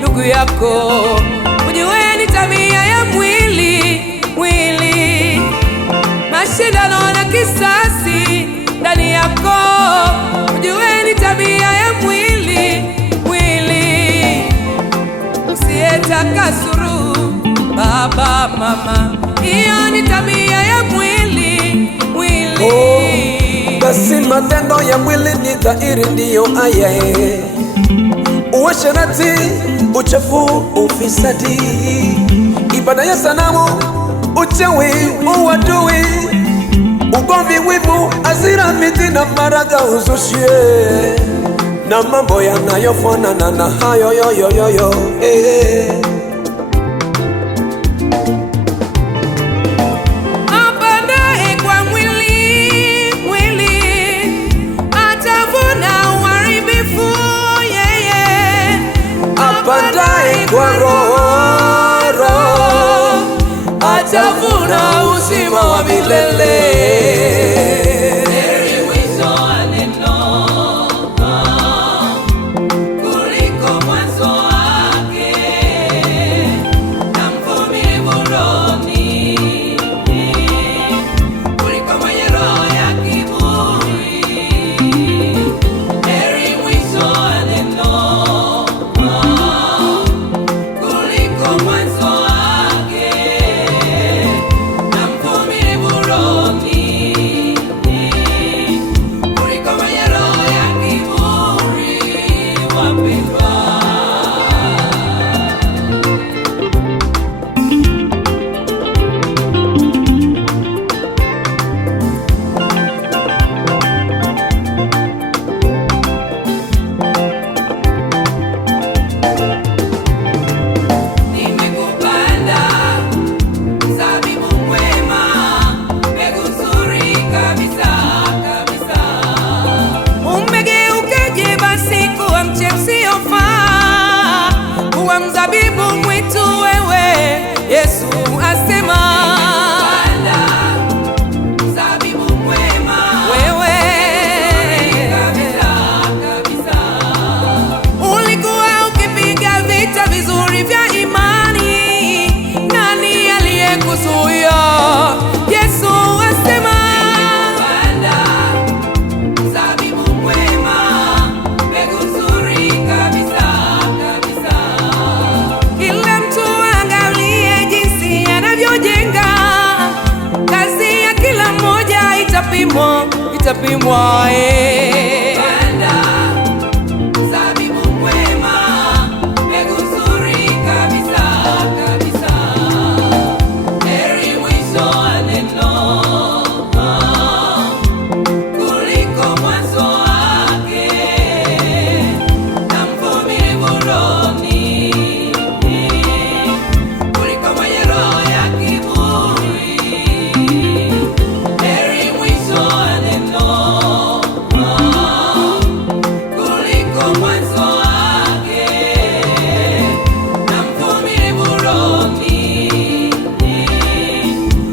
ndugu yako, ujue ni tabia ya mwili, mashindano na kisasi ndani yako, ujue ni tabia ya mwili, usiyetaka suluhu baba mama, hiyo ni tabia ya mwili. Basi matendo ya mwili ni dhahiri, ndiyo haya: uasherati, uchafu, ufisadi, ibada ya sanamu, uchawi, uadui, ugomvi, wivu, hasira, fitina, faraka, uzushi na mambo yanayofanana na hayo yoyoyo. Apandaye kwa roho atavuna uzima wa milele. Mzabibu mwitu wewe, Yesu asema, mzabibu mwema wewe, kabisa. Ulikuwa ukipiga vita vizuri vya imani, nani aliyekuzuia? Yesu asema, mzabibu mwema, mbegu nzuri kabisa. Itapimwa mzabibu mwema, mbegu nzuri kabisa. Heri mwisho wa neno kuliko mwanzo wake, na mvumilivu rohoni kuliko mwenye roho ya kiburi. Heri mwisho wa neno kuliko mwanzo wake, na mvumilivu rohoni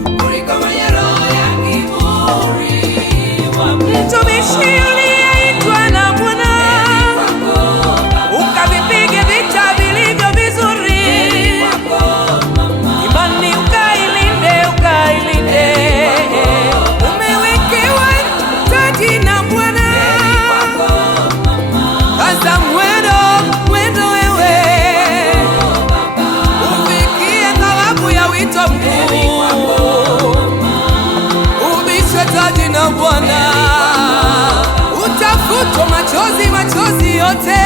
kuliko mwenye roho ya kiburi. Mtumishi uliyeitwa na Bwana, ukavipige vita vilivyo vizuri, imani ukailinde, umewekewa taji na Bwana. Kaza mwendo wewe, ufikie thawabu ya wito mkuu, uvishwe taji na Bwana, utafutwa machozi yote.